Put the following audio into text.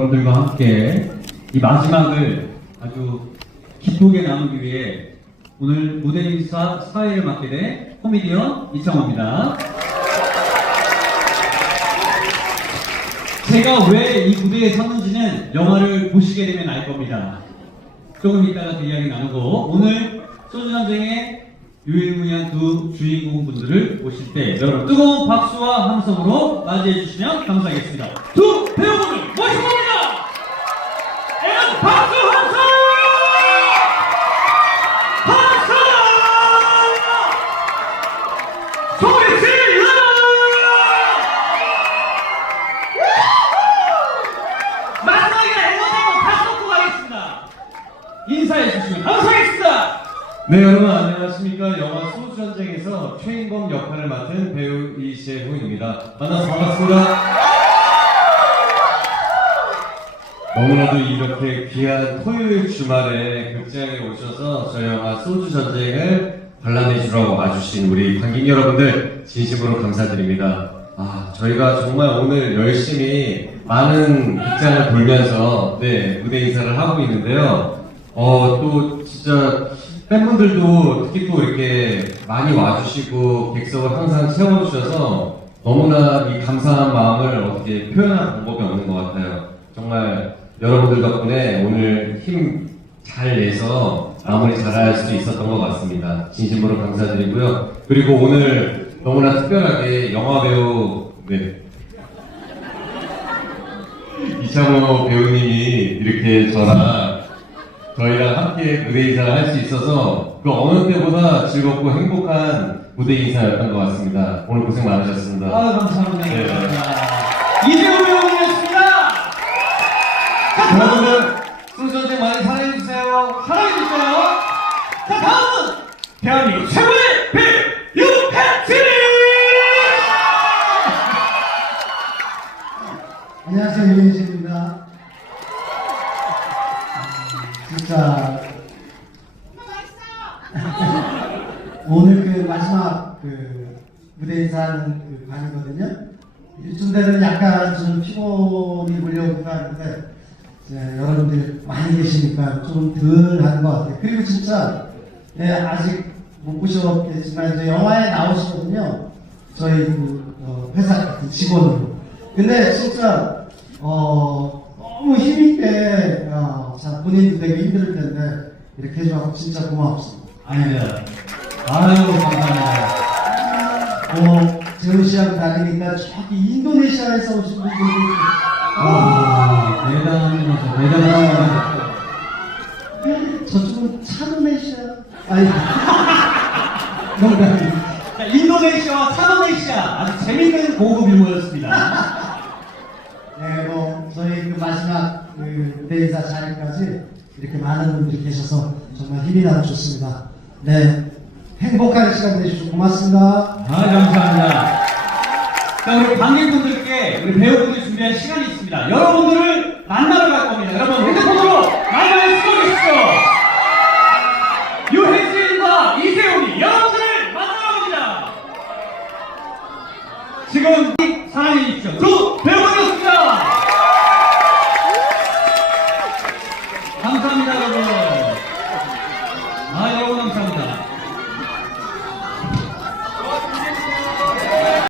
여러분들과 함께 이 마지막을 아주 기쁘게 나누기 위해 오늘 무대 인사 사회를 맡게 된 코미디언 이창호입니다. 제가 왜 이 무대에 섰는지는 영화를 보시게 되면 알 겁니다. 조금 이따가 그 이야기 나누고 오늘 소주전쟁의 유일무이한 두 주인공 분들을 모실 때 여러분 뜨거운 박수와 함성으로 맞이해 주시면 감사하겠습니다. 두 배우분을 주시면 감사하겠습니다. 네 여러분 안녕하십니까? 영화 소주전쟁에서 최인범 역할을 맡은 배우 이재훈입니다. 만나서 반갑습니다. 너무나도 이렇게 귀한 토요일 주말에 극장에 오셔서 저희 영화 소주 전쟁을 관람해 주러 와주신 우리 관객 여러분들 진심으로 감사드립니다. 아 저희가 정말 오늘 열심히 많은 극장을 돌면서 네 무대 인사를 하고 있는데요 어 또 진짜 팬분들도 특히 또 이렇게 많이 와주시고 객석을 항상 채워주셔서 너무나 이 감사한 마음을 어떻게 표현할 방법이 없는 것 같아요. 정말 여러분들 덕분에 오늘 힘 잘 내서 마무리 잘할 수 있었던 것 같습니다. 진심으로 감사드리고요. 그리고 오늘 너무나 특별하게 영화 배우 네. 이창호 배우님이 이렇게 저랑 저희랑 함께 무대 인사를 할 수 있어서 그 어느 때보다 즐겁고 행복한 무대 인사였던 것 같습니다. 오늘 고생 많으셨습니다. 아 감사합니다. 네. 이재호 배우님이었습니다. 여러분들 소전쟁 많이 사랑해주세요. 사랑해주세요. 자 다음은 대한민국 최고의 배우 유해진. 안녕하세요 유현진입니다. 진짜 오늘 그 마지막 그 무대 인사하는 그 반이거든요. 이쯤 되면 약간 좀 피곤이 몰려오기도 하는데 이제 여러분들 많이 계시니까 좀 덜 하는 것 같아요. 그리고 진짜 예, 아직 못 보셨겠지만 이제 영화에 나오시거든요. 저희 그 어, 회사 같은 직원으로. 근데 진짜 어, 너무 힘있게 어, 자, 본인도 되게 힘들 텐데 이렇게 해줘서 진짜 고맙습니다. 아닙니다. 아유 감사합니다. 어, 재훈 씨하고 다니니까 저기 인도네시아에서 오신 분들이 와 대단합니다. 대단합니다. 저쪽은 차도네시아 아니 농담입니다. 자, 인도네시아와 사도네시아 아주 재밌는 고급 유머였습니다. 네, 뭐 저희 그 마지막 그 무대 인사 자리까지 이렇게 많은 분들이 계셔서 정말 힘이 나서 좋습니다. 네, 행복한 시간 되주셔서 고맙습니다. 아 감사합니다. 자 우리 관객분들께 우리 배우분들 준비한 시간이 있습니다. 여러분들을 만나러 갈 겁니다. 여러분 핸드폰으로 많이 찍어주십시오. 유혜진과 이세훈이 여러분들을 만나러 갑니다. 지금 사랑해 주십시오. 두 배우분들